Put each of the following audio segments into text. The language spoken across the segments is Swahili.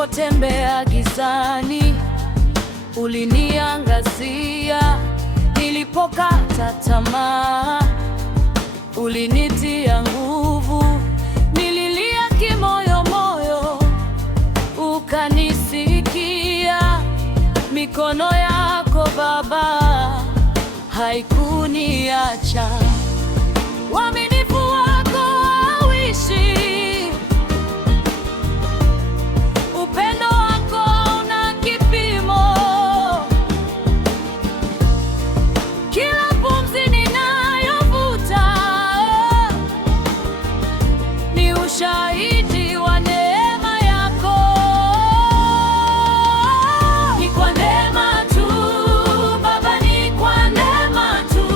Nilipotembea gizani, uliniangazia. Nilipokata tamaa, ulinitia nguvu. Nililia kimoyomoyo, ukanisikia. Mikono yako Baba haikuniacha. Uaminifu wako hauishi, upendo wako hauna kipimo. Kila pumzi ninayovuta ni ushahidi wa neema yako. Ni kwa neema tu Baba, ni kwa neema tu,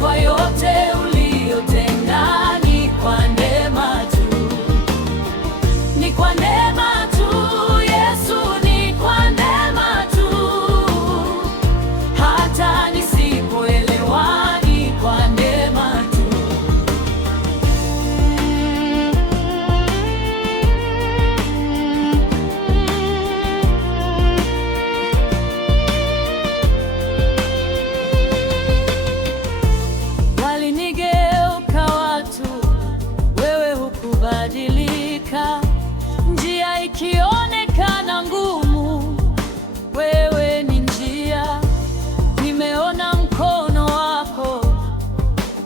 kwa yote uliyotenda. Ni kwa neema tu, ni kwa neema tu Yesu, ni kwa neema tu. Hata nisipoelewa, ni kwa neema tu. Walinigeuka watu, wewe hukubadilika. Njia ikionekana ngumu, wewe ni njia. Nimeona mkono wako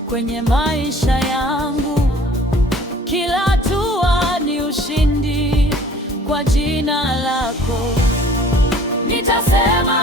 kwenye maisha yangu. Kila hatua ni ushindi kwa jina lako. Nitasema